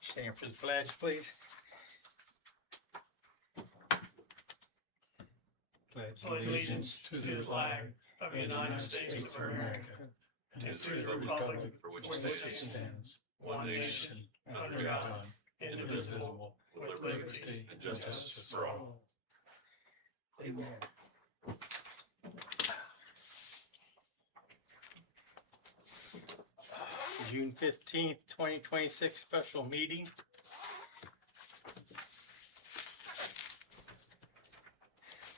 Stand for the pledge, please. Pledge allegiance to the flag of the United States of America and to the republic for which it stands, one nation, under God, indivisible, with liberty and justice for all. Amen. June 15th, 2026 special meeting.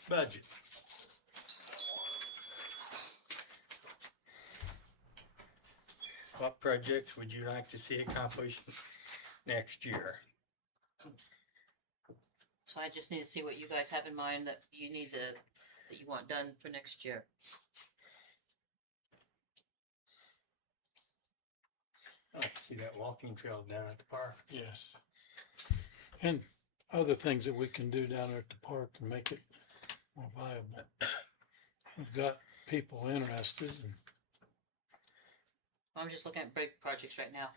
Budget. What projects would you like to see accomplished next year? So I just need to see what you guys have in mind that you need that you want done for next year. I'd like to see that walking trail down at the park. Yes. And other things that we can do down there at the park and make it more viable. We've got people interested in I'm just looking at big projects right now.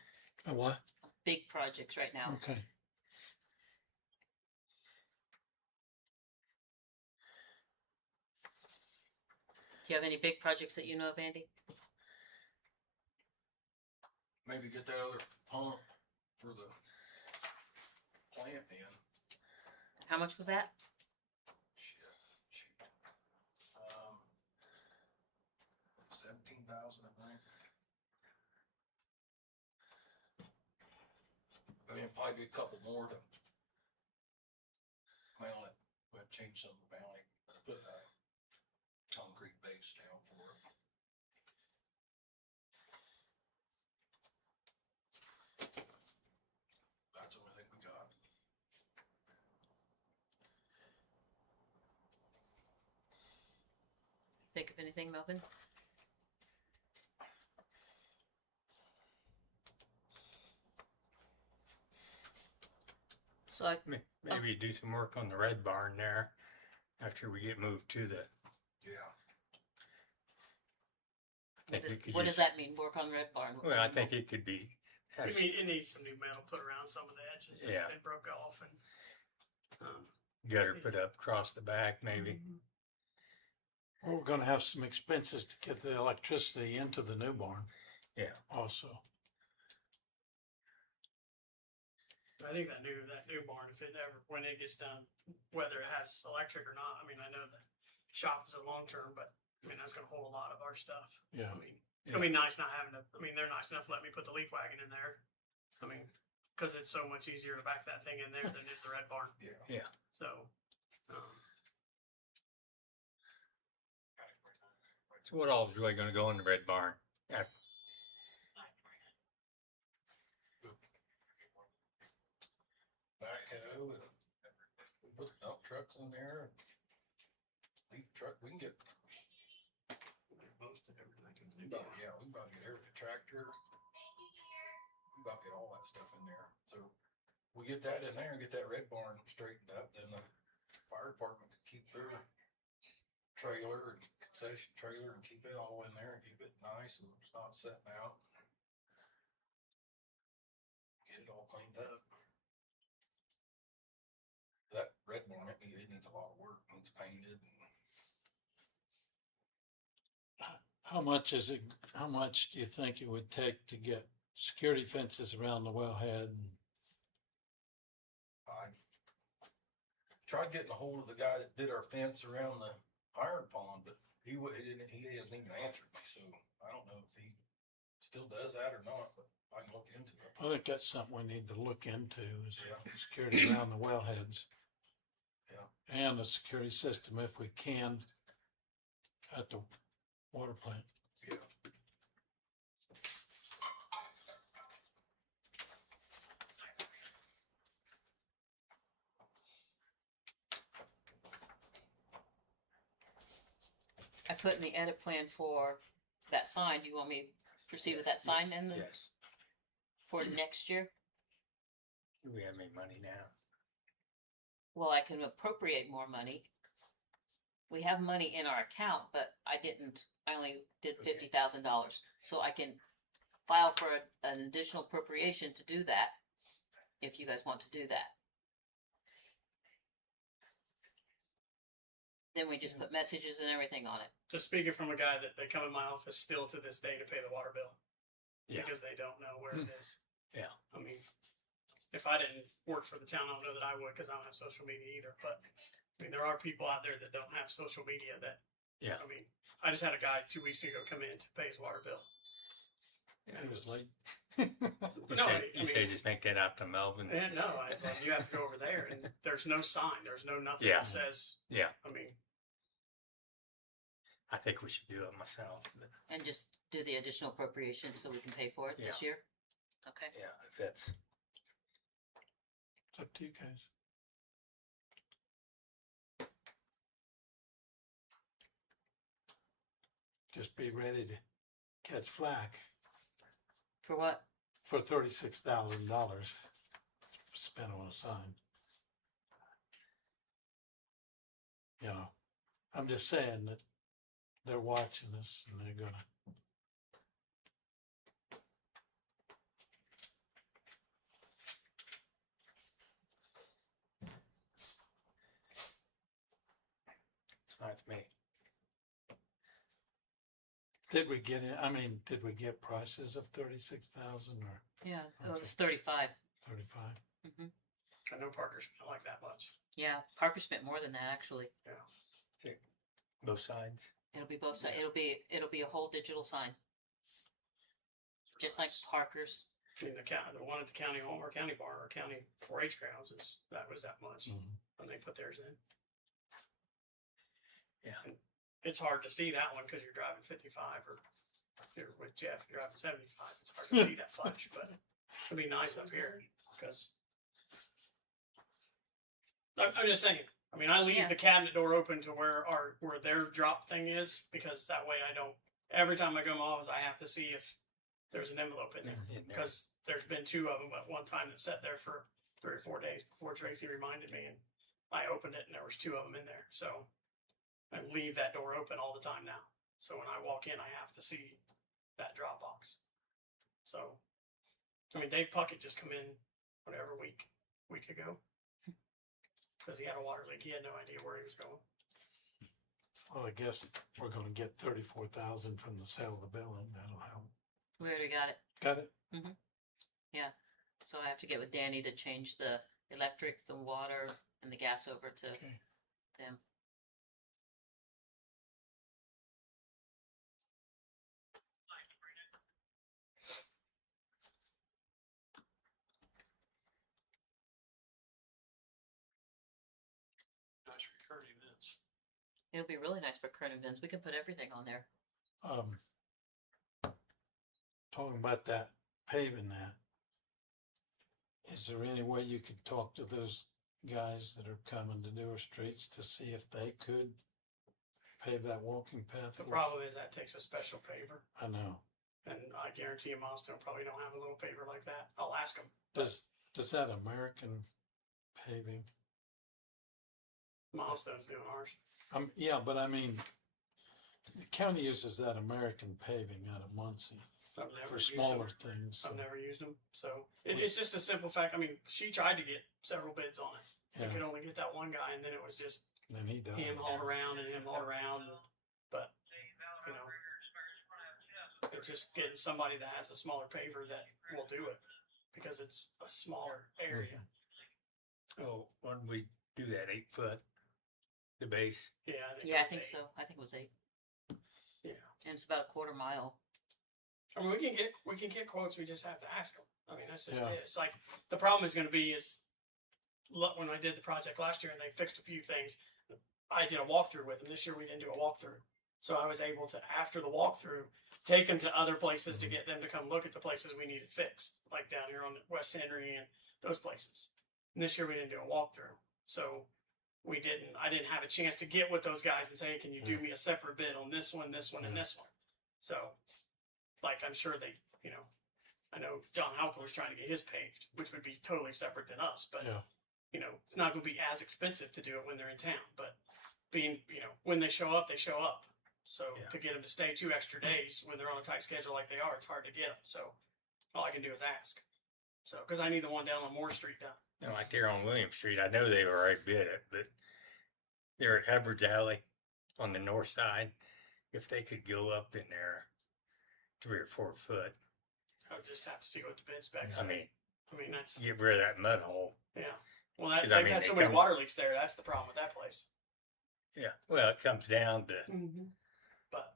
what? Big projects right now. Okay. Do you have any big projects that you know of, Andy? Maybe get that other pump for the plant in. How much was that? Shit. 17,000, I think. I mean, probably be a couple more to mount it, but change some of the mounting, put a concrete base down for it. That's the only thing we got. Think of anything, Melvin? So I, Maybe do some work on the red barn there after we get moved to the, Yeah. I think we could what does just- that mean? Work on Red Barn? well, I think it could be, I mean, it needs some new metal put around some of the edges. Yeah. They broke off and, gutter put up across the back, maybe. Well, we're gonna have some expenses to get the electricity into the new barn. Yeah. Also. I think that new barn, if it ever, when it gets done, whether it has electric or not, I mean, I know the shop is a long term, but I mean, that's gonna hold a lot of our stuff. Yeah. I mean, it's gonna be nice not having to, I mean, they're nice enough to let me put the leaf wagon in there. I mean, cause it's so much easier to back that thing in there than it is the red barn. Yeah. So, So what all is really gonna go in the red barn? Backhoe and we put dump trucks in there and leaf truck, we can get, most of everything. we can about get every tractor. We about get all that stuff in there. So we get that in there and get that red barn straightened up, then the fire department can keep their trailer and concession trailer and keep it all in there and keep it nice so it's not setting out. Get it all cleaned up. That red barn, it needs a lot of work, it needs painted and How much is it, how much do you think it would take to get security fences around the wellhead? I tried getting a hold of the guy that did our fence around the iron pond, but he hasn't even answered me, so I don't know if he still does that or not, but I can look into it. I think that's something we need to look into is Yeah. security around the wellheads. Yeah. And the security system if we can at the water plant. Yeah. I put in the edit plan for that sign. Do you want me to proceed with that sign and the, Yes. for next year? Do we have any money now? Well, I can appropriate more money. We have money in our account, but I only did Okay. $50,000. So I can file for an additional appropriation to do that, if you guys want to do that. Then we just put messages and everything on it. Just speaking from a guy that they come in my office still to this day to pay the water bill. Yeah. Because they don't know where it is. Yeah. I mean, if I didn't work for the town, I don't know that I would, because I don't have social media either. But I mean, there are people out there that don't have social media that, Yeah. I mean, I just had a guy 2 weeks ago come in to pay his water bill. It was late. You No, say, I you say mean- just make that out to Melvin. And no, I was like, you have to go over there, and there's no sign, there's no nothing Yeah. that says. Yeah. I mean, I think we should do it myself. But And just do the additional appropriation so we can pay for it this year? Okay. yeah, if that's, It's up to you guys. Just be ready to catch flack For what? for $36,000 spent on a sign. You know, I'm just saying that they're watching us and they're gonna. it's fine with me. Did we get it? I mean, did we get prices of 36,000 or Yeah, it Okay. was 35. 35? I know Parker spent like that much. Yeah, Parker spent more than that, actually. Both sides. It'll be both sides. It'll be a whole digital sign, just like Parker's. I mean, the one at the county home or county barn or county 4-H grounds that was that much Mhm. when they put theirs in. Yeah. And it's hard to see that one because you're driving 55 or you're with Jeff, you're driving 75. It's hard to see that flash, but it'd be nice up here because I'm just saying. I mean, I leave Yeah. the cabinet door open to where their drop thing is because that way I don't. Every time I go in my office, I have to see if there's an envelope in there. In there. Because there's been 2 of them at one time that sat there for 3 or 4 days before Tracy reminded me, and I opened it and there was 2 of them in there. So I leave that door open all the time now. So when I walk in, I have to see that drop box. So, I mean, Dave Puckett just come in whatever week ago because he had a water leak. He had no idea where he was going. Well, I guess we're gonna get 34,000 from the sale of the building. That'll help. We already got it. Got it? So I have to get with Danny to change the electric, the water, and the gas over to Okay. them. Nice recurring events. It'll be really nice for current events. We can put everything on there. Talking about that paving that, is there any way you could talk to those guys that are coming to do our streets to see if they could pave that walking path? The for us? problem is that takes a special paver. I know. And I guarantee you Milestone probably don't have a little paver like that. I'll ask them. Does that American paving? Milestone's doing ours. Yeah, but I mean, the county uses that American paving out of Muncie I've never for used smaller them. things. so, I've never used them. So it's just a simple fact. I mean, she tried to get several bids on it. Yeah, We could only get that one guy, and then it was just then he died. him hauled around and him hauled around. But, you know, it's just getting somebody that has a smaller paver that will do it because it's a smaller area. So when we do that 8 foot, the base, Yeah, Yeah, I it's think 8. so. I think it was 8. Yeah. And it's about a quarter mile. I mean, we can get quotes. We just have to ask them. I mean, that's just Yeah. it. It's like the problem is going to be is when I did the project last year and they fixed a few things, I did a walkthrough with them. This year we didn't do a walkthrough, so I was able to after the walkthrough take them to other places to get them to come look at the places we needed fixed, like down here on West Henry and those places. And this year we didn't do a walkthrough, so I didn't have a chance to get with those guys and say, hey, can you do me a separate bid on this one, and this one? So, like, I'm sure they, you know, I know John Halco was trying to get his paved, which would be totally separate than us, but, Yeah. you know, it's not going to be as expensive to do it when they're in town. But being, you know, when they show up, they show up. So Yeah. to get them to stay 2 extra days when they're on a tight schedule like they are, it's hard to get them. So all I can do is ask. So, cause I need the one down on Moore Street done. And like there on William Street, I know they've already bid it, but they're at Hubbard's Alley on the north side. If they could go up in there 3 or 4 foot, I would just have to see what the bid specs. I say. mean, That's, get rid of that mud hole. yeah. Well, that, 'Cause, they've I mean, had they so many come- water leaks there. That's the problem with that place. Yeah. Well, it comes down to, But,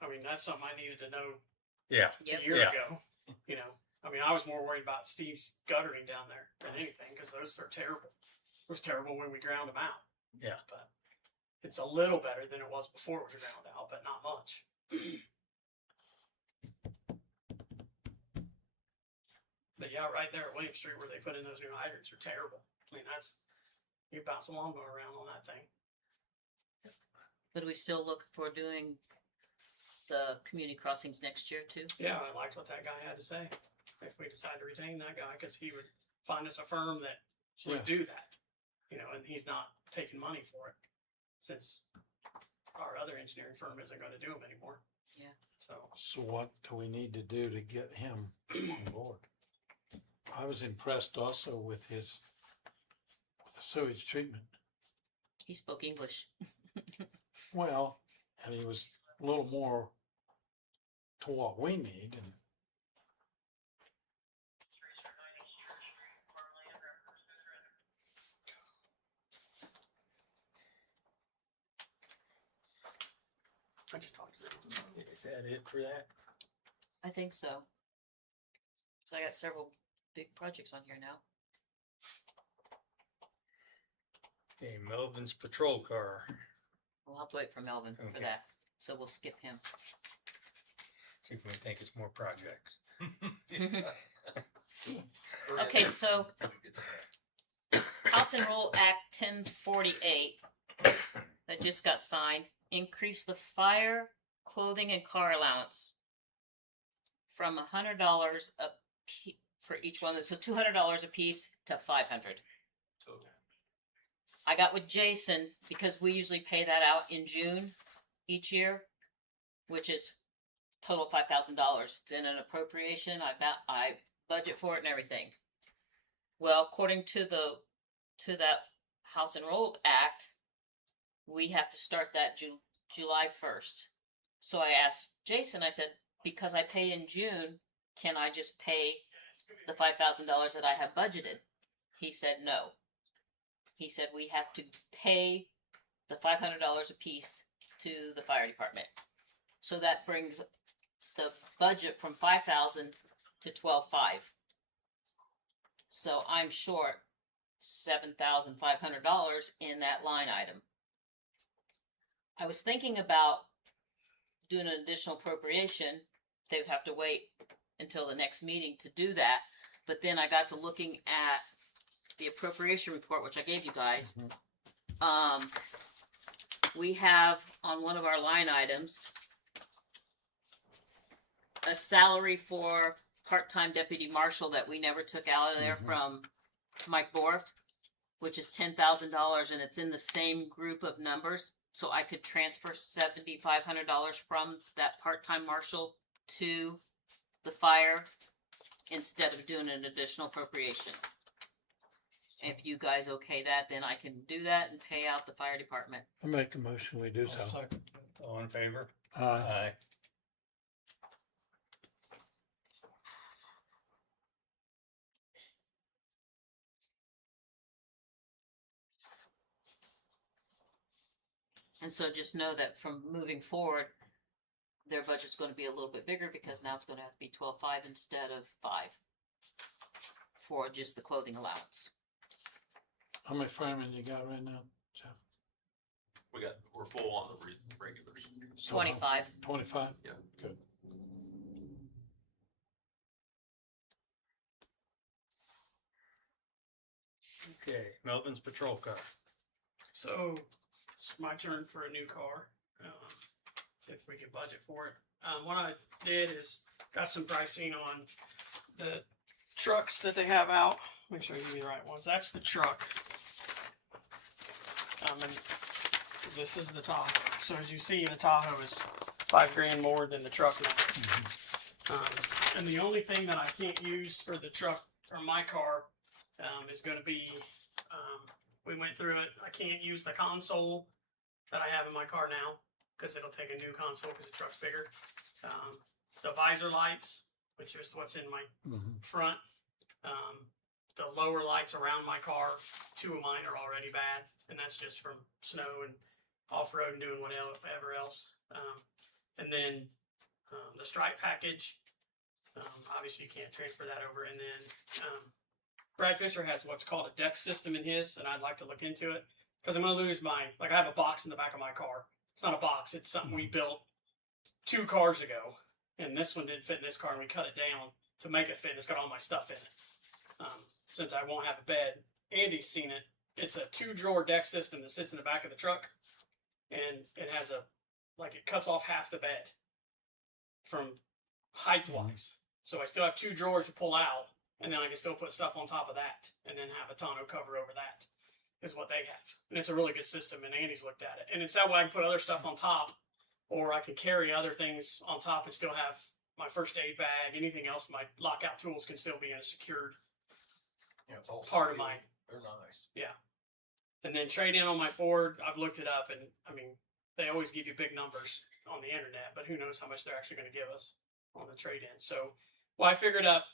I mean, that's something I needed to know yeah. Yep. a year Yeah. ago. You know, I mean, I was more worried about Steve's guttering down there than anything because those are terrible. It was terrible when we ground them out. Yeah. But it's a little better than it was before it was ground out, but not much. But yeah, right there at William Street where they put in those new hydrants are terrible. I mean, you bounce a lawnmower around on that thing. But we still look for doing the community crossings next year too? Yeah, I liked what that guy had to say. If we decide to retain that guy, because he would find us a firm that Yeah. would do that, you know, and he's not taking money for it since our other engineering firm isn't going to do them anymore. Yeah. So So what do we need to do to get him on board? I was impressed also with the sewage treatment. He spoke English. Well, and he was a little more to what we need, and I just talked to them. Is that it for that? I think so. I got several big projects on here now. Okay, Melvin's patrol car. We'll have to wait for Melvin for Okay. that, so we'll skip him. See if we think it's more projects. Okay, so House and Roll Act 1048 that just got signed increased the fire, clothing, and car allowance from $100 for each one. So $200 a piece to $500. I got with Jason because we usually pay that out in June each year, which is total $5,000. It's in an appropriation. I budget for it and everything. Well, according to that House Enrolled Act, we have to start that July 1st. So I asked Jason, I said, because I pay in June, can I just pay the $5,000 that I have budgeted? He said no. He said we have to pay the $500 a piece to the fire department. So that brings the budget from $5,000 to $12,500. So I'm short $7,500 in that line item. I was thinking about doing an additional appropriation. They would have to wait until the next meeting to do that. But then I got to looking at the appropriation report, which I gave you guys. We have on one of our line items a salary for part-time deputy marshal that we never took out of there from Mike Borf, which is $10,000, and it's in the same group of numbers. So I could transfer $7,500 from that part-time marshal to the fire instead of doing an additional appropriation. If you guys okay that, then I can do that and pay out the fire department. I make a motion we do so. All in favor? Aye. And so just know that from moving forward, their budget's going to be a little bit bigger because now it's going to have to be 12,500 instead of 5 for just the clothing allowance. How many firemen you got right now, Jeff? We're full on the regulars. So 25. 25? Yeah. Good. Okay, Melvin's patrol car. So it's my turn for a new car, if we can budget for it. What I did is got some pricing on the trucks that they have out. Make sure I give you the right ones. That's the truck. And This is the Tahoe. So as you see, the Tahoe is $5,000 more than the truck now. And the only thing that I can't use for the truck or my car is going to be, we went through it. I can't use the console that I have in my car now because it'll take a new console because the truck's bigger. The visor lights, which is what's in my front. The lower lights around my car, 2 of mine are already bad, and that's just from snow and off-road and doing whatever else. And then the stripe package, obviously you can't transfer that over. And then Brad Fisher has what's called a deck system in his, and I'd like to look into it because I'm going to lose my, like I have a box in the back of my car. It's not a box, it's something we built 2 cars ago, and this one didn't fit in this car, and we cut it down to make it fit. It's got all my stuff in it. Since I won't have a bed, Andy's seen it. It's a 2-drawer deck system that sits in the back of the truck, and it has it cuts off half the bed from height-wise. So I still have 2 drawers to pull out, and then I can still put stuff on top of that, and then have a tonneau cover over that, is what they have. And it's a really good system, and Andy's looked at it. And it's that way I can put other stuff on top, or I can carry other things on top and still have my first aid bag, anything else. My lockout tools can still be in a secured It's all part of sealed. my. They're nice. Yeah. And then trade in on my Ford, I've looked it up, and I mean, they always give you big numbers on the internet, but who knows how much they're actually going to give us on the trade in. So, I figured up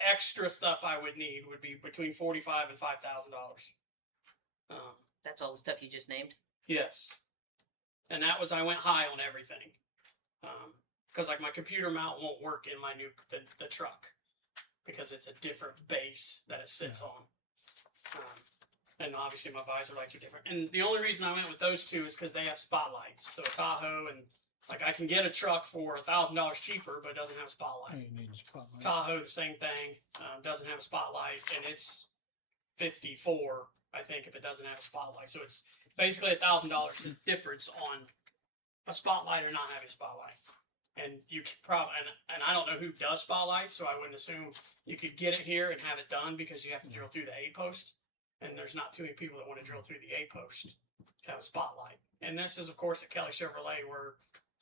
extra stuff I would need would be between $45,000 and $5,000. That's all the stuff you just named. Yes. And that was, I went high on everything. Because like my computer mount won't work in my the truck because it's a different base that it sits on. And obviously my visor lights are different. And the only reason I went with those 2 is because they have spotlights. So a Tahoe, and like I can get a truck for $1,000 cheaper, but it doesn't have a spotlight. You need a spotlight. Tahoe, the same thing, doesn't have a spotlight, and it's $54, I think, if it doesn't have a spotlight. So it's basically $1,000 difference on a spotlight or not having a spotlight. And you could probably, and I don't know who does spotlights, so I wouldn't assume you could get it here and have it done because you have to drill through the A post, and there's not too many people that want to drill through the A post to have a spotlight. And this is, of course, at Kelly Chevrolet, where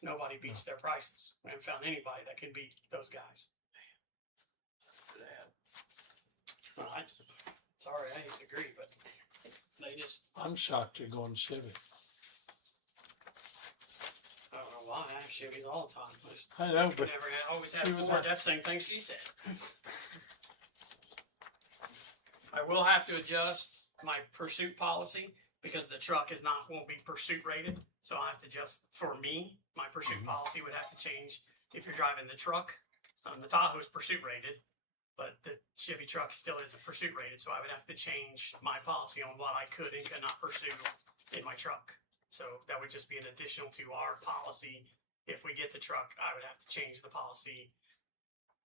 nobody beats their prices. We haven't found anybody that can beat those guys. Well, sorry, I hate to agree, but they just, I'm shocked you're going Chevy. I don't know why. I have Chevys all the time. I know, but Always had She was Ford. at- That's the same thing she said. I will have to adjust my pursuit policy because the truck won't be pursuit rated. So I have to adjust, for me, my pursuit policy would have to change if you're driving the truck. The Tahoe is pursuit rated, but the Chevy truck still isn't pursuit rated. So I would have to change my policy on what I could and could not pursue in my truck. So that would just be an additional to our policy. If we get the truck, I would have to change the policy,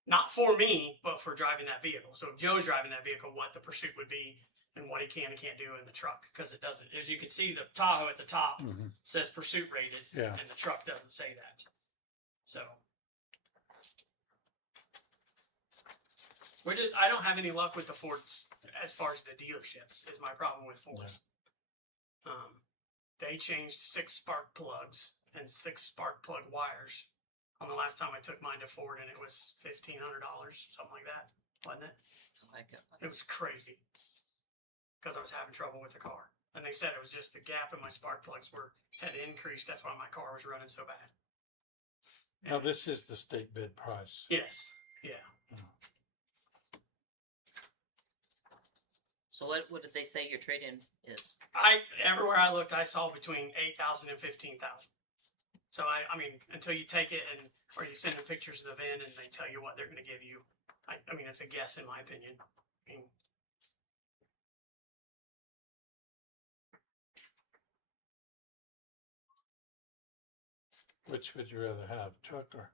not for me, but for driving that vehicle. So if Joe's driving that vehicle, what the pursuit would be and what he can and can't do in the truck. Because it doesn't, as you can see, the Tahoe at the top says pursuit rated, Yeah. and the truck doesn't say that. So I don't have any luck with the Fords as far as the dealerships is my problem with Fords. They changed 6 spark plugs and 6 spark plug wires on the last time I took mine to Ford, and it was $1,500, something like that, wasn't it? Oh my God. It was crazy because I was having trouble with the car. And they said it was just the gap in my spark plugs had increased. That's why my car was running so bad. now this is the state bid price. Yes. Yeah. So what did they say your trade-in is? Everywhere I looked, I saw between 8,000 and 15,000. So I mean, until you take it or you send them pictures of the van and they tell you what they're going to give you, I mean, it's a guess in my opinion. I mean, Which would you rather have, truck or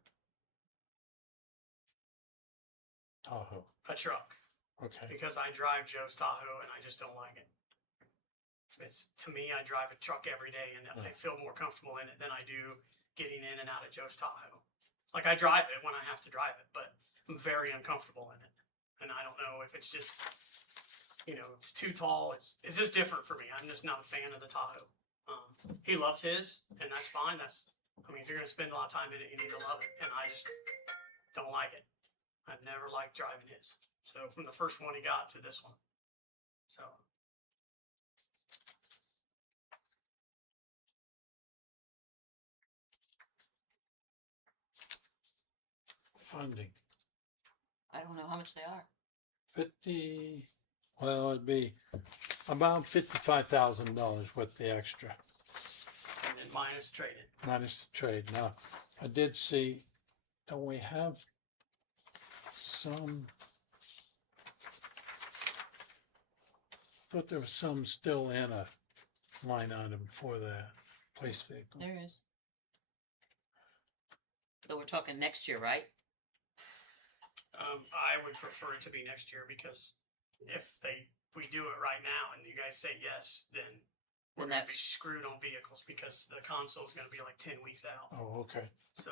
Tahoe? a truck, Okay. because I drive Joe's Tahoe and I just don't like it. To me, I drive a truck every day and I feel more comfortable in it than I do getting in and out of Joe's Tahoe. Like I drive it when I have to drive it, but I'm very uncomfortable in it. And I don't know if it's just, it's too tall. It's just different for me. I'm just not a fan of the Tahoe. He loves his, and that's fine. I mean, if you're gonna spend a lot of time in it, you need to love it. And I just don't like it. I've never liked driving his. So from the first one he got to this one. So Funding, I don't know how much they are. 50, well, it'd be about $55,000 with the extra, and then minus traded. minus the trade. Now, I did see, don't we have some? Thought there was some still in a line item for that police vehicle. There is. But we're talking next year, right? I would prefer it to be next year because if we do it right now and you guys say yes, then we're Then gonna be that's- screwed on vehicles because the console's gonna be like 10 weeks out. Oh, okay. So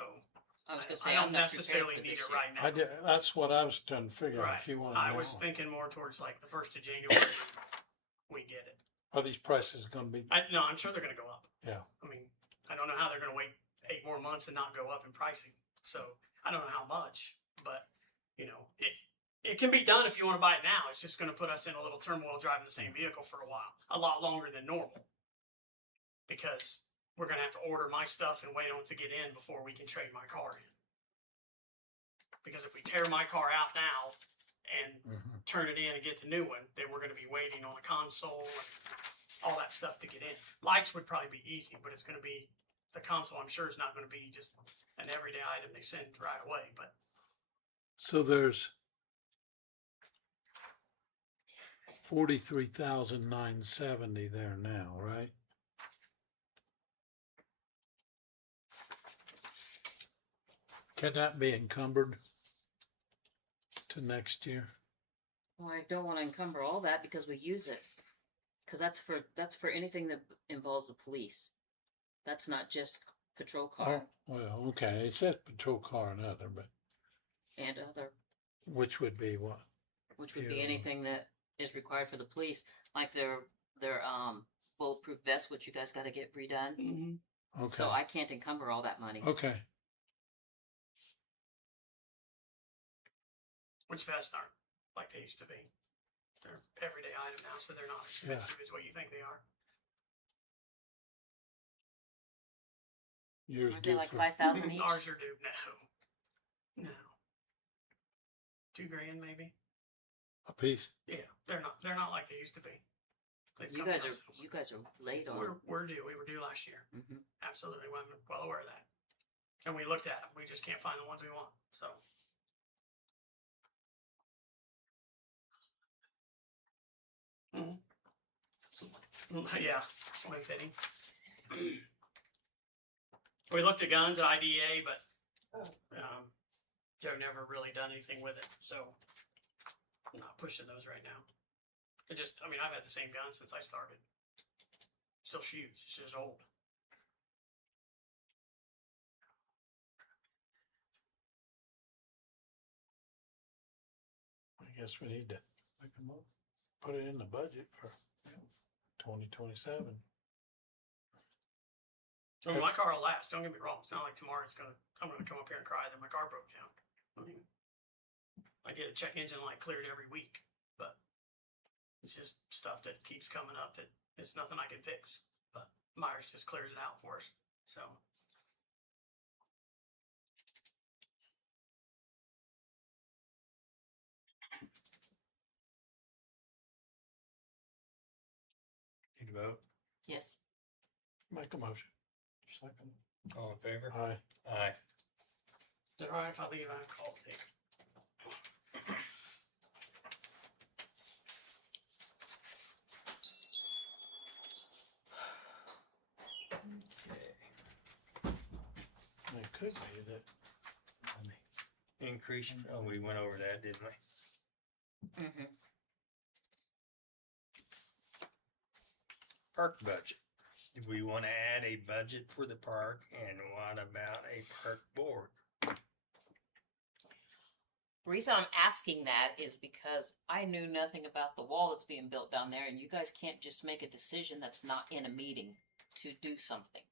I was I gonna say, don't I'm not prepared necessarily for need this it year. right now. I did, that's what I was trying to figure out Right. if you want I to was know. thinking more towards like the 1st of January. We get it. Are these prices gonna be, No, I'm sure they're gonna go up. yeah, I mean, I don't know how they're gonna wait 8 more months and not go up in pricing. So I don't know how much, but you know, it can be done if you want to buy it now. It's just gonna put us in a little turmoil driving the same vehicle for a while, a lot longer than normal, because we're gonna have to order my stuff and wait on it to get in before we can trade my car in. Because if we tear my car out now and mhm. turn it in and get the new one, then we're going to be waiting on a console and all that stuff to get in. Lights would probably be easy, but it's going to be the console. I'm sure is not going to be just an everyday item they send right away. But So there's 43,970 there now, right? Can that be encumbered to next year? Well, I don't want to encumber all that because we use it. Because that's for anything that involves the police. That's not just patrol car Oh, well, okay, it says patrol car and other, but and other, which would be what? which would be Yeah. anything that is required for the police, like their bulletproof vest, which you guys got to get redone. Okay, So I can't encumber all that money. okay. which vests aren't like they used to be. They're everyday item now, so they're not as Yeah. expensive as what you think they are. Yours Aren't they due like for, 5,000 each? Ours are due. No. $2,000 maybe. a piece? Yeah, they're not like they used to be. They've You come guys down are so much. you guys are late on. We're due. We were due last year. Mhm. Absolutely, I'm well aware of that. And we looked at them. We just can't find the ones we want. So yeah, slim fitting. We looked at guns at IDA, but Joe never really done anything with it. So I'm not pushing those right now. I mean, I've had the same gun since I started. Still shoots. It's just old. I guess we need to put it in the budget for 2027. I mean, my car will last. Don't get me wrong. It's not like tomorrow I'm gonna come up here and cry that my car broke down. I mean, I get a check engine light cleared every week, but it's just stuff that keeps coming up that it's nothing I can fix. But Myers just clears it out for us. So Need to vote? Yes. Make a motion. Second. All in favor? Aye. Aye. is it all right if I leave? I call it. It could be that, Increase, oh, we went over that, didn't we? Mhm. Park budget. Do we want to add a budget for the park, and what about a park board? The reason I'm asking that is because I knew nothing about the wall that's being built down there, and you guys can't just make a decision that's not in a meeting. to do something.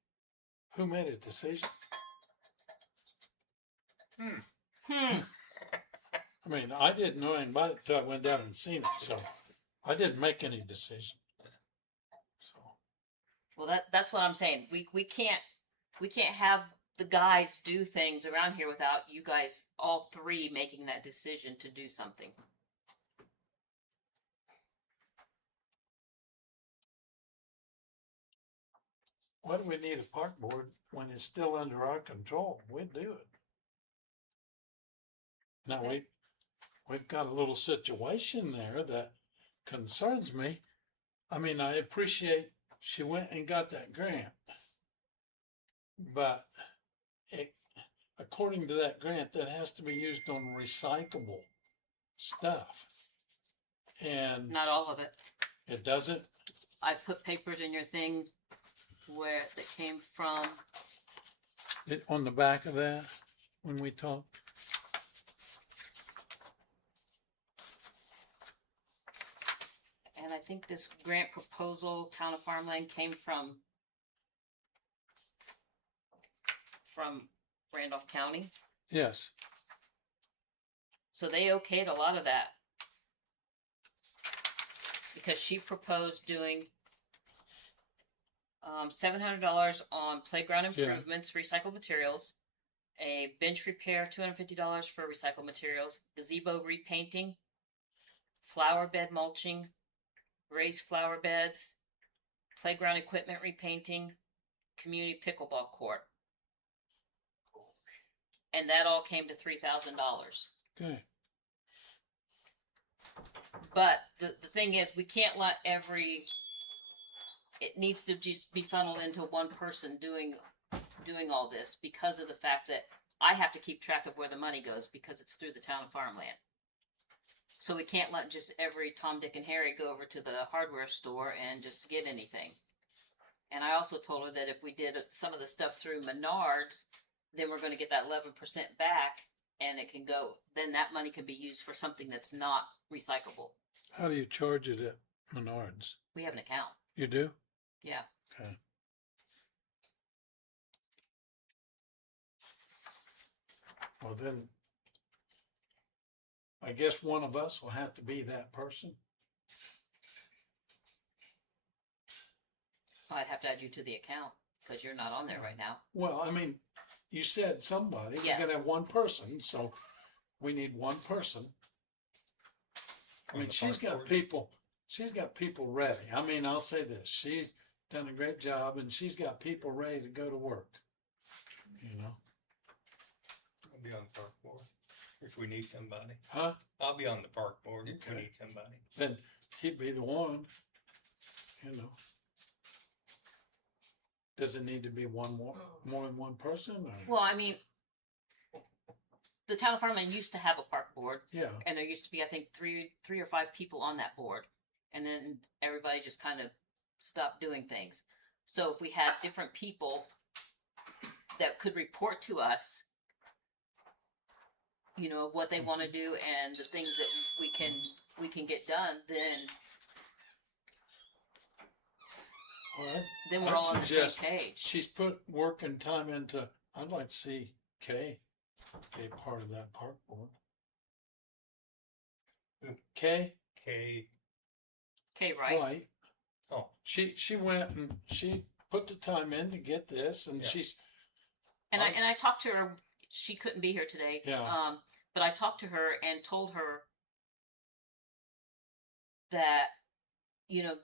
Who made a decision? Hmm. I mean, I didn't know anything about it until I went down and seen it, so I didn't make any decision. So, Well, that's what I'm saying. We can't have the guys do things around here without you guys all three making that decision to do something. why do we need a park board when it's still under our control? We'd do it. Now we've got a little situation there that concerns me. I mean, I appreciate she went and got that grant, but according to that grant, that has to be used on recyclable stuff. And Not all of it. it doesn't. I put papers in your thing where that came from. On the back of that, when we talked. And I think this grant proposal, Town of Farmland, came from Randolph County. Yes. So they okayed a lot of that. Because she proposed doing $700 on playground improvements, recycled materials, a bench repair, $250 for recycled materials, gazebo repainting, flower bed mulching, raised flower beds, playground equipment repainting, community pickleball court. And that all came to $3,000. Okay. But the thing is, we can't let it needs to just be funneled into one person doing all this, because of the fact that I have to keep track of where the money goes, because it's through the Town of Farmland. So we can't let just every Tom, Dick, and Harry go over to the hardware store and just get anything. And I also told her that if we did some of the stuff through Menards, then we're going to get that 11% back, and it can go, then that money can be used for something that's not recyclable. How do you charge it at Menards? We have an account. You do? Yeah. Okay. Well, then, I guess one of us will have to be that person. I'd have to add you to the account because you're not on there right now. Well, I mean, you said somebody. Yeah. We're gonna have one person, so we need one person. I On mean, the she's park got board? people. She's got people ready. I mean, I'll say this: she's done a great job, and she's got people ready to go to work. You know, I'll be on the park board if we need somebody. huh? I'll be on the park board if we Okay. need somebody. Then he'd be the one. You know. Does it need to be more than one person? Or? Well, I mean, the Town of Farmland used to have a park board, Yeah. and there used to be, I think, three or five people on that board, and then everybody just kind of stopped doing things. So if we had different people that could report to us, you know, what they want to do and the things that we can get done, then Well, we're I'd all on the same suggest page. she's put work and time into. I'd like to see Kay be a part of that park board. Who? Kay Okay. Okay, right? White. Oh, She went and she put the time in to get this, and Yeah. she's And I talked to her. She couldn't be here today. Yeah. But I talked to her and told her that, you know,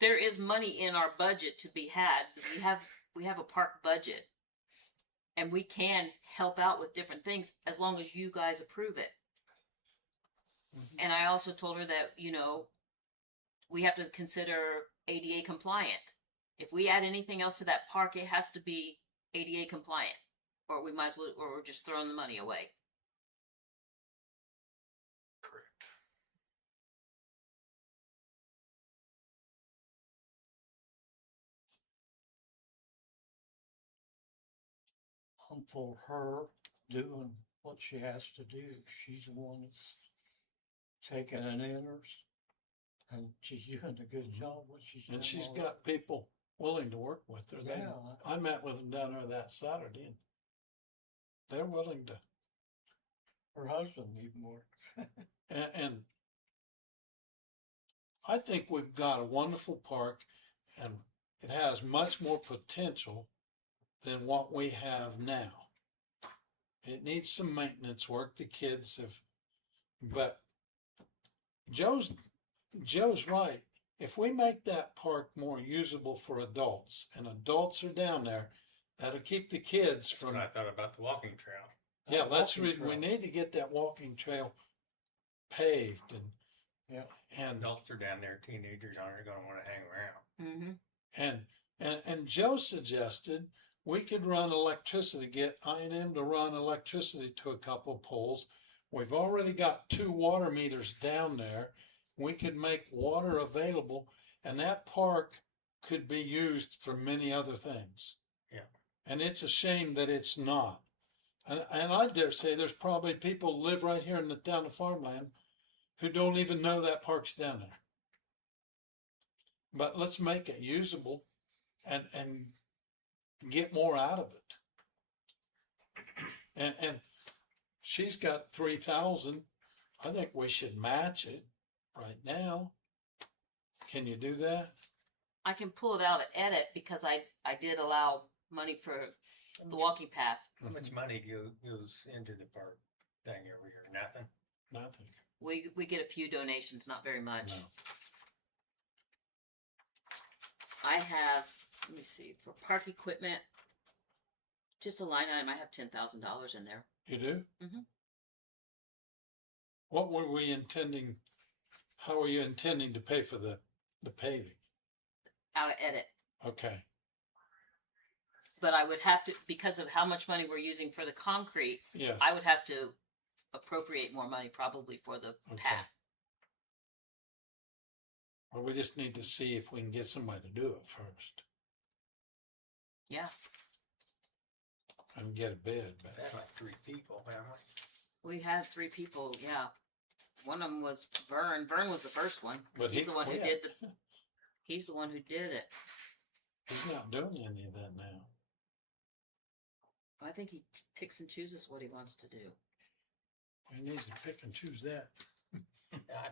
there is money in our budget to be had. We have a park budget, and we can help out with different things as long as you guys approve it. Mhm. And I also told her that, you know, we have to consider ADA compliant. If we add anything else to that park, it has to be ADA compliant, or we might as well, or we're just throwing the money away. Correct. For her doing what she has to do. She's the one that's taking an interest, and she's doing a good job what she's doing. and she's all got people willing to work with her. They, Yeah. I met with them down there that Saturday, and they're willing to. Her husband even works. And I think we've got a wonderful park, and it has much more potential than what we have now. It needs some maintenance work. The kids have, but Joe's right. If we make that park more usable for adults, and adults are down there, that'll keep the kids That's from. what I thought about the walking trail. Yeah, that's the Walking reason we trail. need to get that walking trail paved Yeah. and Adults are down there, teenagers aren't gonna wanna hang around. Mm-hmm. and Joe suggested we could run electricity, get I&M to run electricity to a couple poles. We've already got 2 water meters down there. We could make water available, and that park could be used for many other things. Yeah. And it's a shame that it's not. And I dare say there's probably people who live right here in the town of Farmland who don't even know that park's down there. But let's make it usable and get more out of it. And she's got 3,000. I think we should match it right now. Can you do that? I can pull it out at edit because I did allow money for the walking path. How much money goes into the park thing every year? Nothing? Nothing. We get a few donations, not very much. No. I have, let me see, for park equipment, just a line item, I have $10,000 in there. You do? Mhm. What were we intending? How are you intending to pay for the paving? Out of edit. Okay. But I would have to, because of how much money we're using for the concrete, Yes. I would have to appropriate more money probably for the Okay. path. Well, we just need to see if we can get somebody to do it first Yeah. and get a bid. But That's like 3 people, haven't we? We had 3 people, yeah. One of them was Vern. Vern was the first one. 'Cause But he's the one who yeah, did the, he's the one who did it. he's not doing any of that now. I think he picks and chooses what he wants to do. He needs to pick and choose that. I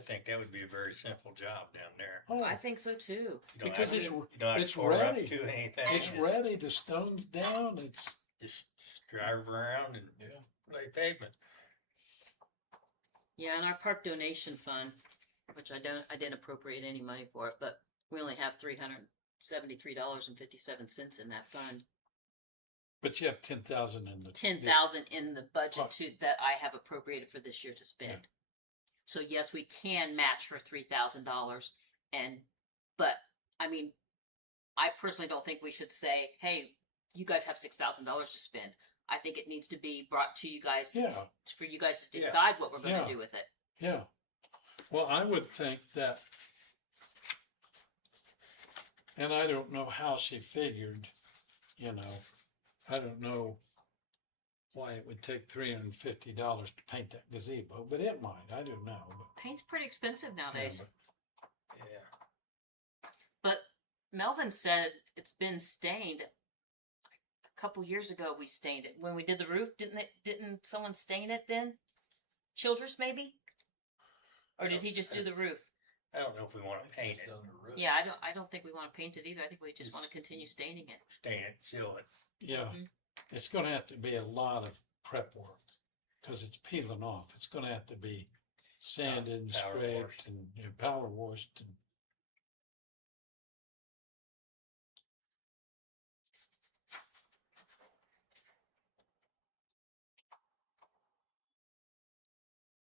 think that would be a very simple job down there. Oh, I think so too. You don't because have it's to, you don't have it's to pour up ready. to anything. it's just- ready. The stone's down. It's Just drive around and Yeah. lay pavement. Yeah, and our park donation fund, which I didn't appropriate any money for it, but we only have $373.57 in that fund. but you have 10,000 in the 10,000 in the budget Right. that I have appropriated for this year to spend. So yes, we can match her $3,000, but I mean, I personally don't think we should say, "Hey, you guys have $6,000 to spend." I think it needs to be brought to you guys Yeah. for you guys to Yeah. decide what we're going to Yeah. do with it. Yeah. Well, I would think that, and I don't know how she figured, I don't know why it would take $350 to paint that gazebo, but it might. I don't know. Paint's pretty expensive But, nowadays. Yeah. But Melvin said it's been stained. A couple years ago, we stained it when we did the roof. Didn't someone stain it then? Childress maybe, or did he just do the roof? I don't know if we want to paint Just it, on the roof. Yeah, I don't think we want to paint it either. I think we just want to continue staining it. stain it, seal it. yeah, Mhm. it's going to have to be a lot of prep work because it's peeling off. It's going to have to be sanded and Power scraped washed. and power washed. And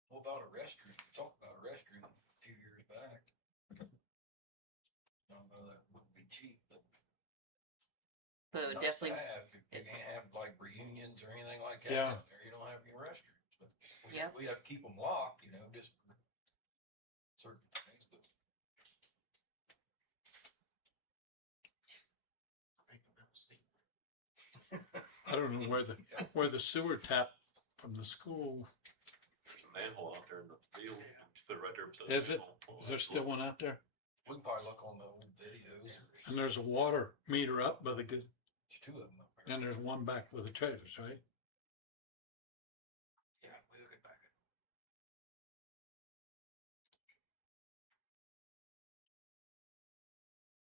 What about a restroom? We talked about a restroom a few years back. Don't know that wouldn't be cheap, but. But it would nice to definitely. have. If you can't have like reunions or anything like that Yeah. down there, you don't have any restrooms, but Yep. we'd have to keep them locked, just for certain things, but. I don't know where the sewer tap from the school. There's a manhole out there in the field. Just put it right there beside Is the it? manhole. Is there still one out there? We can probably look on the old videos. And there's a water meter up by the, There's two of them up there. and there's one back with the trailers, right? Yeah, we look it back.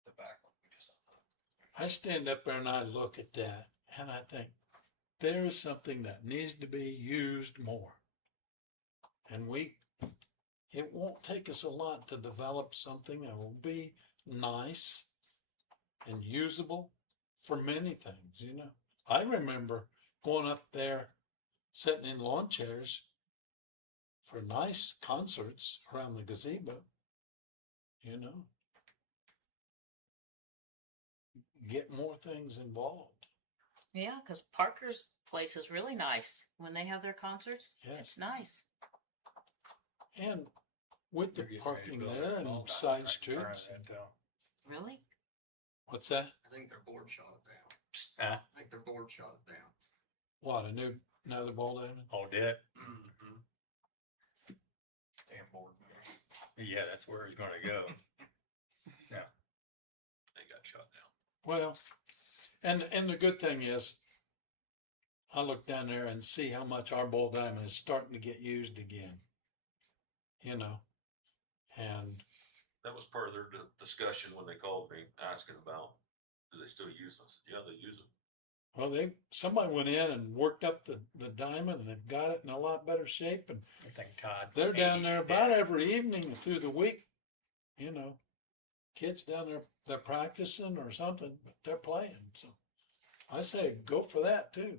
The back one, we just unhooked. I stand up there and I look at that and I think there is something that needs to be used more. And it won't take us a lot to develop something that will be nice and usable for many things, you know. I remember going up there, sitting in lawn chairs for nice concerts around the gazebo, you know. Get more things involved. Yeah, because Parker's place is really nice when they have their concerts. Yes. It's nice. And with the They're getting ready to parking build there a and ball side diamond right in front of streets. that, though. Really? What's that? I think their board shot it down. Huh? I think their board shot it down. What, another ball diamond? Oh, did it? Mm-hmm. Damn board. Yeah, that's where he's gonna go. They got shot down. Well, and the good thing is, I look down there and see how much our ball diamond is starting to get used again. You know, and That was part of their discussion when they called me asking about, do they still use them? I said, yeah, they use them. well, somebody went in and worked up the diamond and they've got it in a lot better shape. And I think Todd. they're down 80 there did about it. every evening and through the week. You know, kids down there, they're practicing or something, but they're playing. So I say go for that too.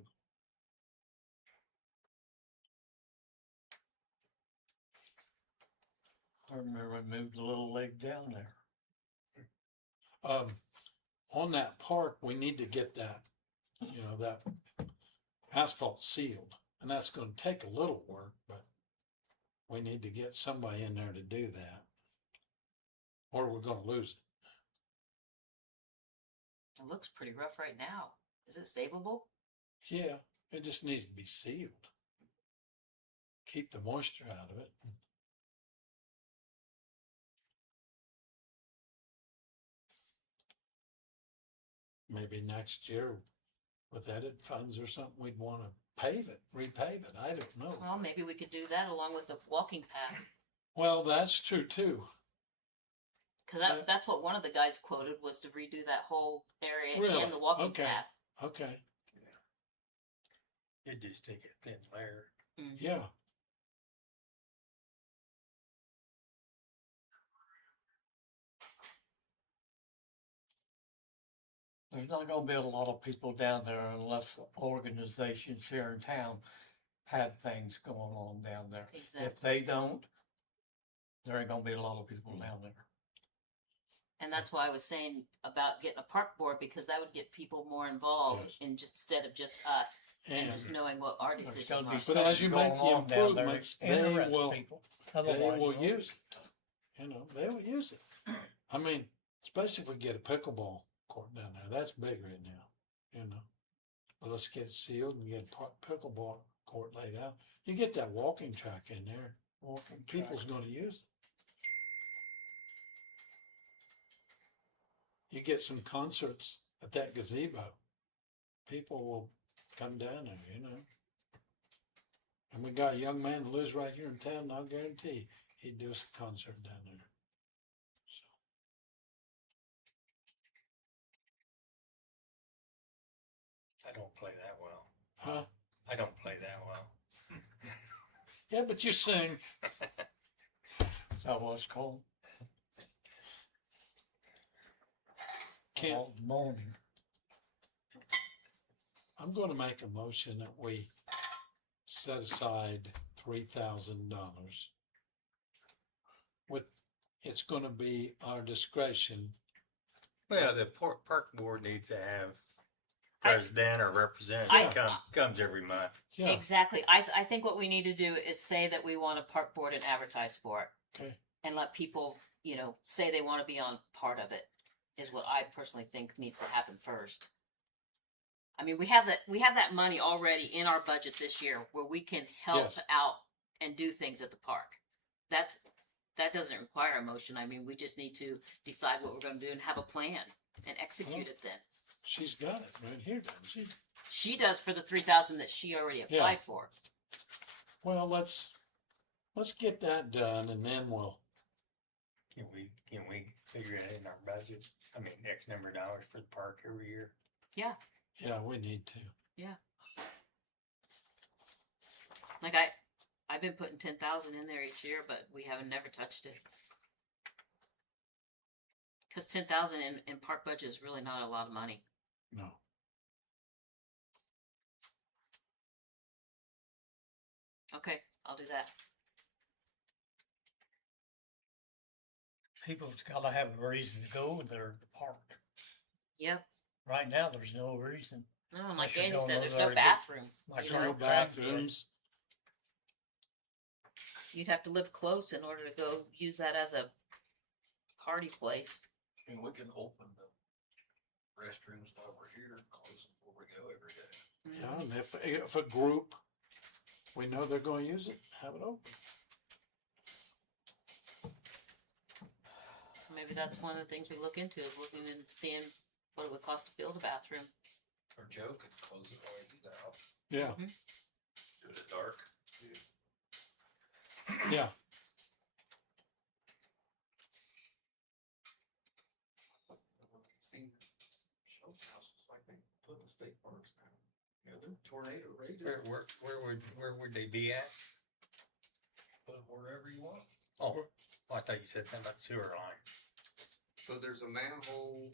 I remember we moved the little leg down there. On that park, we need to get that, that asphalt sealed. And that's going to take a little work, but we need to get somebody in there to do that. Or we're going to lose It looks pretty rough right now. Is it savable? it. Yeah, it just needs to be sealed. Keep the moisture out of it. Maybe next year with edit funds or something, we'd want to pave it, repave it. I don't know. Well, maybe we could do that along with the walking path. Well, that's true too. Because Yeah. that's what one of the guys quoted was to redo that whole area Really? and the walking Okay. path. Okay. It'd just take a thin layer. Yeah. There's not gonna be a lot of people down there unless organizations here in town have things going on down there. Exactly. If they don't, there ain't gonna be a lot of people down there. And that's why I was saying about getting a park board, because that would get people more involved Yes. in instead of just us and just knowing what our There's decisions gonna are. be But as you something make the going on down there improvements, that they interests will- people. They Otherwise, will you know, use it. They will use it. I mean, especially if we get a pickleball court down there. That's big right now. But let's get it sealed and get a pickleball court laid out. You get that walking track in there, walking people's track. going to use it. You get some concerts at that gazebo, people will come down there. And we got a young man that lives right here in town, and I'll guarantee he'd do us a concert down there. So, I don't play that well. huh? I don't play that well. Yeah, but you sing. Is that what it's called? Can't. All morning. I'm going to make a motion that we set aside $3,000. It's going to be our discretion. Well, the park board needs to have I- president or representative I- comes every month. Yeah. Exactly. I think what we need to do is say that we want a park board and advertise for it Okay. and let people, say they want to be on part of it is what I personally think needs to happen first. I mean, we have that money already in our budget this year where we can help Yes. out and do things at the park. that doesn't require a motion. I mean, we just need to decide what we're gonna do and have a plan and execute it then. She's got it right here, doesn't she? She does for the 3,000 that she already applied for. Well, let's get that done and then we'll, Can we figure it in our budget? I mean, X number of dollars for the park every year. yeah, we need to. Like I've been putting 10,000 in there each year, but we haven't never touched it. Cause 10,000 in park budget is really not a lot of money. No. Okay, I'll do that. People's gotta have a reason to go there to the park. Yep. Right now, there's no reason. No, and Unless like you're Andy going said, over there's there no to get- bathroom. Like You your know, No old grandkids. bathrooms. You'd have to live close in order to go use that as a party place. And we can open the restrooms over here and close them before we go every day. Yeah, and if a group, we know they're gonna use it, have it open. Maybe that's one of the things we look into is looking and seeing what it would cost to build a bathroom. Or Joe could close it while he's out. Yeah, Do it at dark. yeah. Seen shelter houses like they put in state parks now. You know, they're tornado rated. Where would they be at? Put them wherever you want. Oh, I thought you said something about sewer line. So there's a manhole,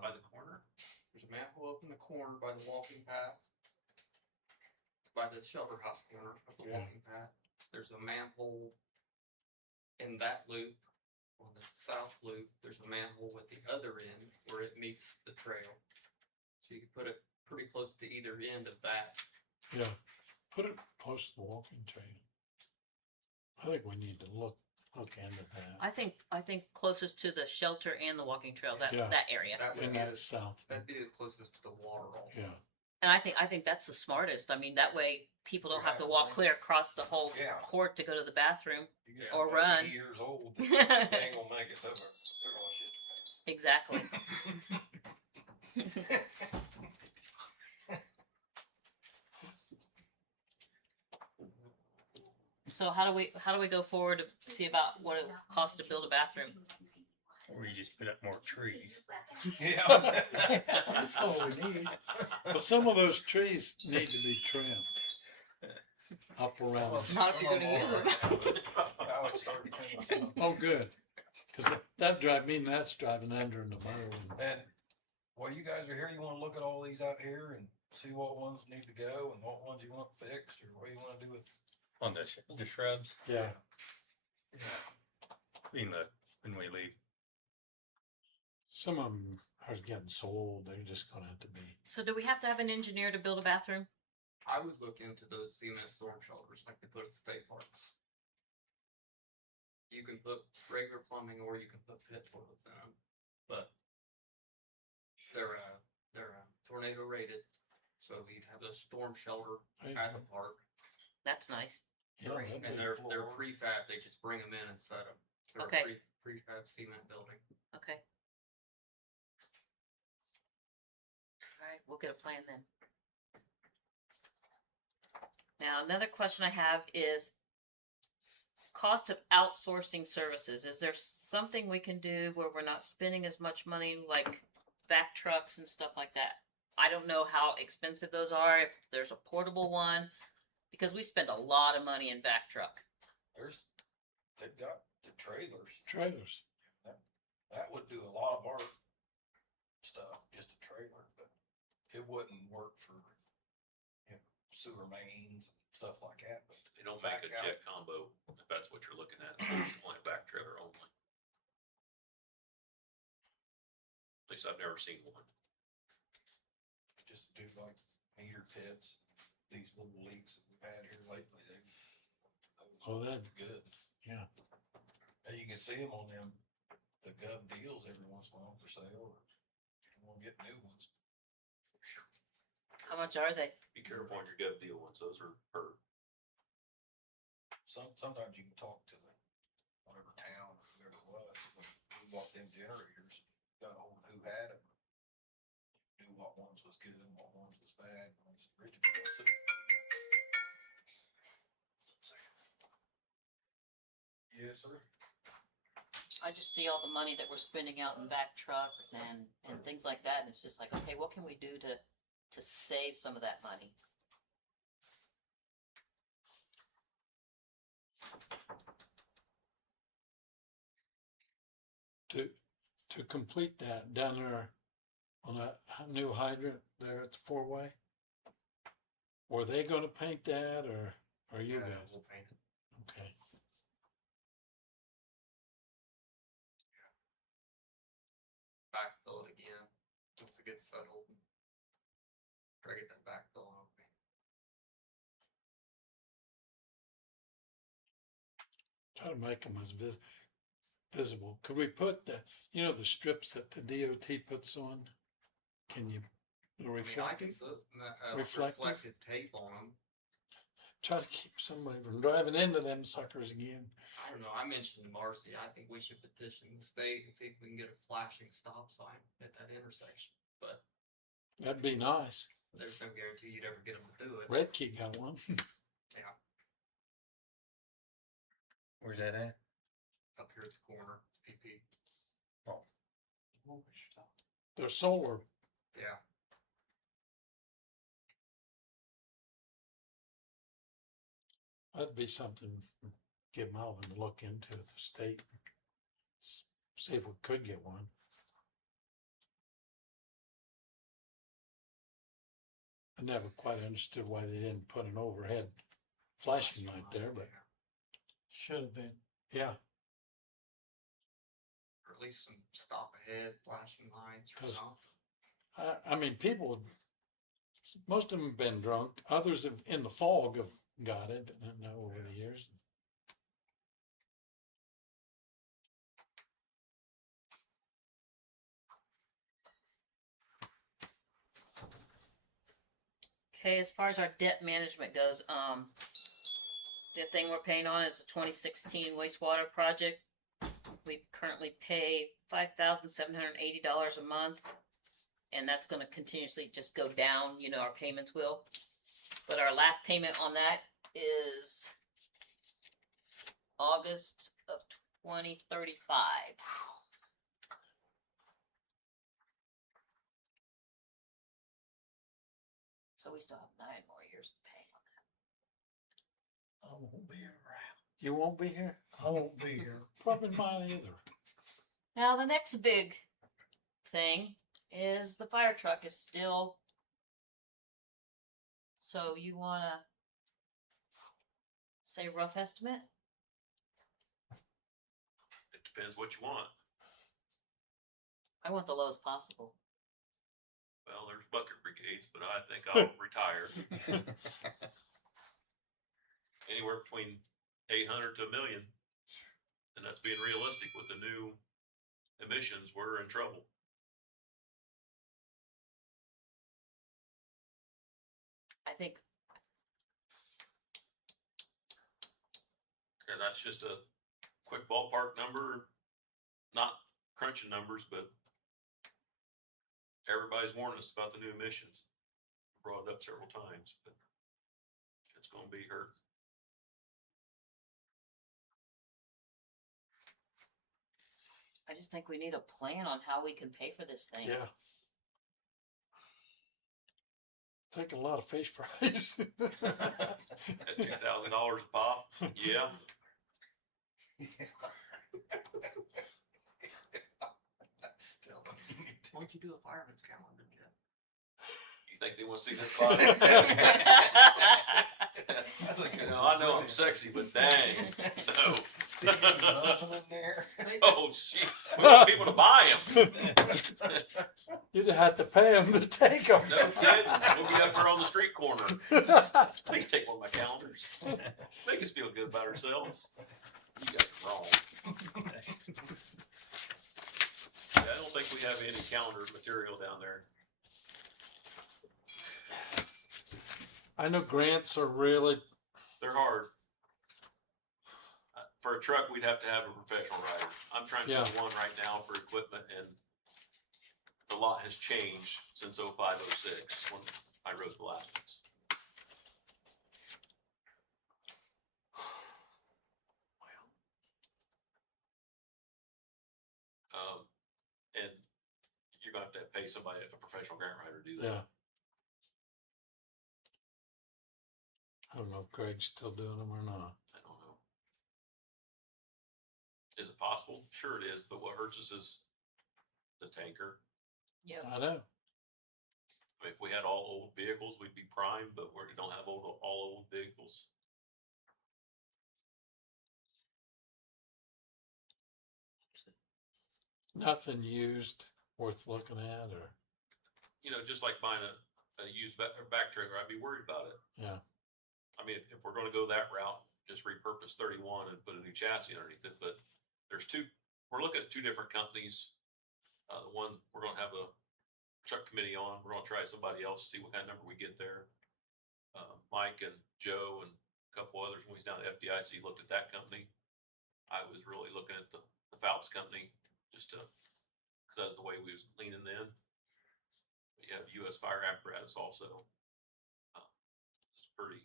By the corner? there's a manhole up in the corner by the walking path. By the shelter house corner of the Yeah. walking path. There's a manhole in that loop. On the south loop, there's a manhole at the other end where it meets the trail. So you can put it pretty close to either end of that. Yeah, put it close to the walking trail. I think we need to look into that. I think closest to the shelter and the walking trail, that Yeah. that area. That would In be that the, south, that'd be the closest to the water also. yeah, And I think that's the smartest. I mean, that way people don't have to walk clear across the whole Yeah. court to go to the bathroom. You get Or somebody run. 80 years old, they ain't gonna make it. They're gonna shit Exactly. their pants. So how do we go forward to see about what it costs to build a bathroom? Or you just put up more trees. Yeah. That's all we need. but some of those trees need to be trimmed up around. Not if you're gonna use them. Alex started trimming some. Oh, good, cause that drive me nuts driving under in the mower. And while you guys are here, you wanna look at all these out here and see what ones need to go and what ones you want fixed or what you wanna do with. On the shrubs, Yeah, when we leave. some of them are getting so old, they're just gonna have to be. So do we have to have an engineer to build a bathroom? I would look into those cement storm shelters like they put at the state parks. You can put regular plumbing or you can put pit toilets in them, but they're tornado rated, so you'd have a storm shelter at the park. That's nice. Yeah, that'd And be- they're floor. prefab, they just bring them in and set them. They're Okay. a prefab cement building. Okay. All right, we'll get a plan then. Now, another question I have is cost of outsourcing services. Is there something we can do where we're not spending as much money, like back trucks and stuff like that? I don't know how expensive those are, if there's a portable one, because we spend a lot of money in back truck. They've got the trailers. Trailers, That would do a lot of our stuff, just a trailer, but it wouldn't work for, sewer mains, stuff like that, but. They don't make a back out- jet combo, if that's what you're looking at. It's only a back trailer only. At least I've never seen one. Just to do like meter pits, these little leaks that we've had here lately, Oh, those that- good. yeah. And you can see them on them, the gov deals every once in a while for sale, or you wanna get new ones. How much are they? Be careful on your gut deal ones, those are hurt. Sometimes you can talk to we bought them generators, got a hold of who had them. Knew what ones was good and what ones was bad, and it's original. Yes, sir. I just see all the money that we're spending out in back trucks and things like that, and it's just like, okay, what can we do to save some of that money? To complete that down there on that new hydrant there at the four-way, were they gonna paint that or you guys? We'll paint it. Okay. Backfill it again, once it gets settled. Try to get that backfill on. Try to make them as visible. Could we put the strips that the DOT puts on? Can you I mean, I reflect? can put reflective? reflective tape on them. Try to keep somebody from driving into them suckers again. I don't know, I mentioned to Marcy, I think we should petition the state and see if we can get a flashing stop sign at that intersection. But That'd be nice. there's no guarantee you'd ever get them to do it. Red Key got one. Yeah, Where's that at? up here at the corner, PP. They're solar. Yeah, That'd be something. Get Melvin to look into at the state. See if we could get one. I never quite understood why they didn't put an overhead flashing light there, but Should have been. yeah, or at least some stop ahead flashing lights or 'Cause- something. I mean, people, most of them have been drunk. Others have, in the fog, have got it over the years. Okay, as far as our debt management goes, the thing we're paying on is a 2016 wastewater project. We currently pay $5,780 a month, and that's going to continuously just go down. You know, our payments will. But our last payment on that is August of 2035. So we still have 9 more years to pay on that. I won't be around. You won't be here? I won't be here. Probably mine either. Now the next big thing is the fire truck is still. So you wanna say rough estimate? It depends what you want. I want the lowest possible. Well, there's bucket brigades, but I think I'll retire. Anywhere between 800 to 1 million. And that's being realistic with the new emissions, we're in trouble. I think And that's just a quick ballpark number, not crunching numbers, but everybody's warning us about the new emissions. Brought it up several times, but it's gonna be hurt. I just think we need a plan on how we can pay for this thing. Yeah. Taking a lot of fish fries. At $2,000 a pop, yeah. Tell them you need to. Why don't you do a fireman's calendar, Jeff? You think they wanna see this body? I know I'm sexy, but dang, no. See nothing in there. Oh, shit, we want people to buy them. You'd have to pay them to take them. No kidding, we'll be up there on the street corner. Please take one of my calendars. Make us feel good about ourselves. You guys are wrong. Yeah, I don't think we have any calendar material down there. I I know grants are really, They're hard. for a truck, we'd have to have a professional rider. I'm trying to Yeah. get one right now for equipment, and the lot has changed since 05, 06 when I wrote the last ones. And you're going to have to pay somebody, a professional grant writer, to do that. Yeah. I don't know if Greg's still doing them or not. I don't know. Is it possible? Sure it is, but what hurts us is the tanker. Yeah. I know. I mean, if we had all old vehicles, we'd be prime, but we don't have all old vehicles. Nothing used worth looking at, or You know, just like buying a used back trailer, I'd be worried about it. yeah, I mean, if we're going to go that route, just repurpose 31 and put a new chassis underneath it. But we're looking at two different companies. The one we're going to have a truck committee on. We're going to try somebody else, see what kind of number we get there. Mike and Joe and a couple others, when he's down at FDIC, looked at that company. I was really looking at the Phelps company just to, because that was the way we was leaning then. You have U.S. Fire Apparatus also. It's pretty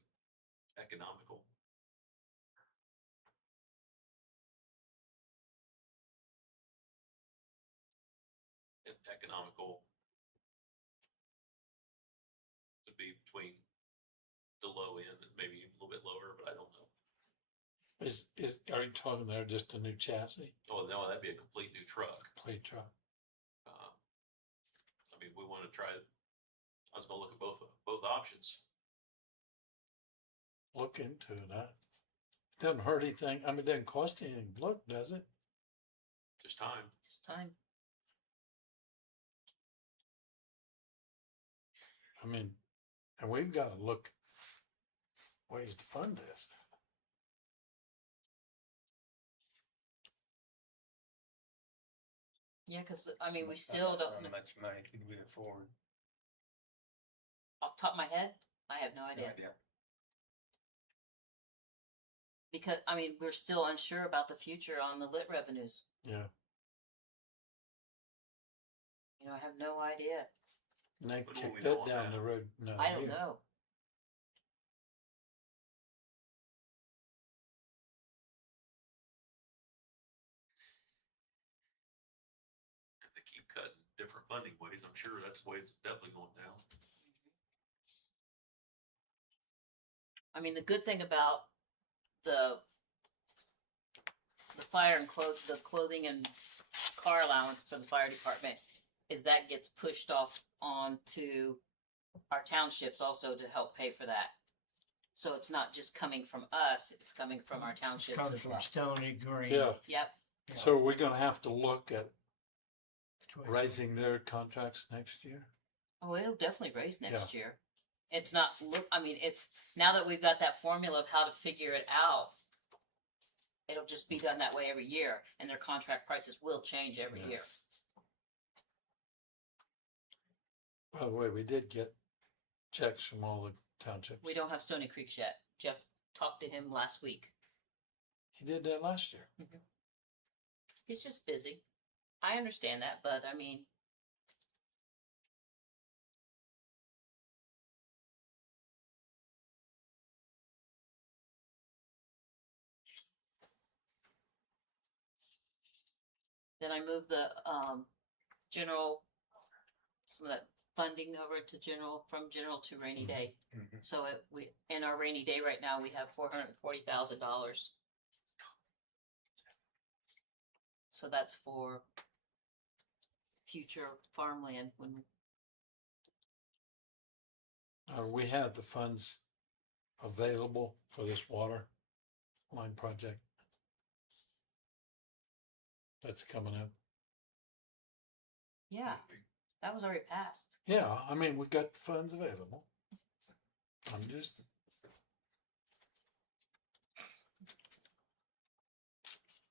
economical. Economical would be between the low end and maybe a little bit lower, but I don't know. are you talking there just a new chassis, Oh no, that'd be a complete new truck. plate truck? I mean, we want to try. I was going to look at both options. Look into it. Doesn't hurt anything. I mean, it doesn't cost anything to look, does it? Just time. It's time. I mean, and we've got to look ways to fund this. Yeah, because I mean, we still don't. How much money could we afford? Off the top of my head, I have no idea. Because I mean, we're still unsure about the future on the lit revenues. Yeah. You know, I have no idea. And they When will kick we know that on down that? the road. No, I don't know. If they keep cutting different funding ways, I'm sure that's the way it's definitely going down. I mean, the good thing about the fire and the clothing and car allowance for the fire department is that gets pushed off onto our townships also to help pay for that. So it's not just coming from us; it's coming from our townships Comes as from well. Stony Green. Yeah. Yep. So we're going to have to look at raising their contracts next year. Oh, it'll definitely raise next year. It's not I mean, it's now that we've got that formula of how to figure it out. It'll just be done that way every year, and their contract prices will change every Yeah. year. By the way, we did get checks from all the townships. We don't have Stony Creek yet. Jeff talked to him last week. He did that last year. He's just busy. I understand that, but I mean, then I moved the general, some of that funding over to general, from general to rainy day. Mhm. So we in our rainy day right now we have $440,000. So that's for future farmland when We have the funds available for this water line project that's coming up. yeah, that was already passed. Yeah, I mean, we got the funds available. I'm just,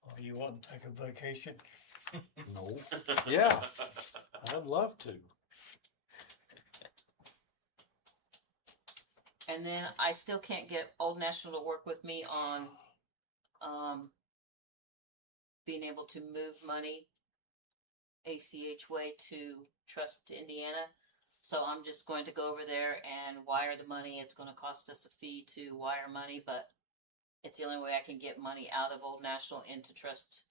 Oh, you want to take a vacation? no, yeah, I'd love to. And then I still can't get Old National to work with me on being able to move money ACH way to Trust Indiana. So I'm just going to go over there and wire the money. It's going to cost us a fee to wire money, but it's the only way I can get money out of Old National into Trust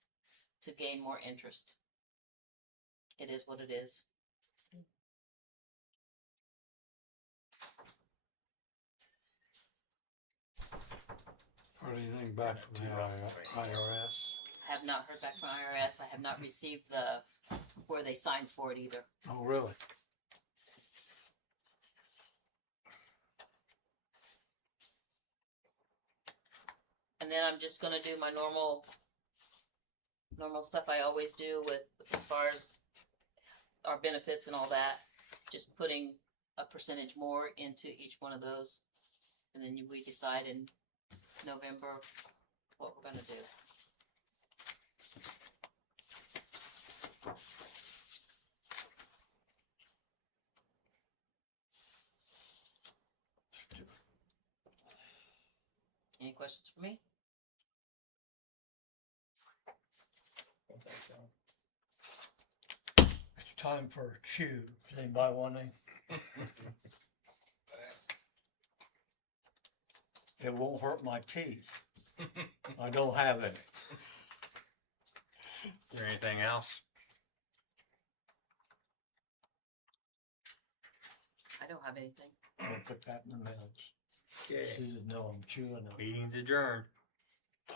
to gain more interest. It is what it is. Heard anything back Not from too the rough, IRS? Have not heard back from IRS. I have not received the where they signed for it either. Oh, really? And then I'm just gonna do my normal stuff I always do with as far as our benefits and all that. Just putting a percentage more into each one of those, and then we decide in November what we're gonna do. Any questions for me? Don't think so. It's time for a chew. Does anybody want any? It won't hurt my teeth. I don't have any. Is there anything else? I don't have anything. I'll put that in the minutes. Okay, She doesn't know I'm chewing them. meeting's adjourned.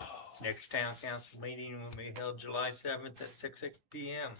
Oh. Next town council meeting will be held July 7th at 6 p.m.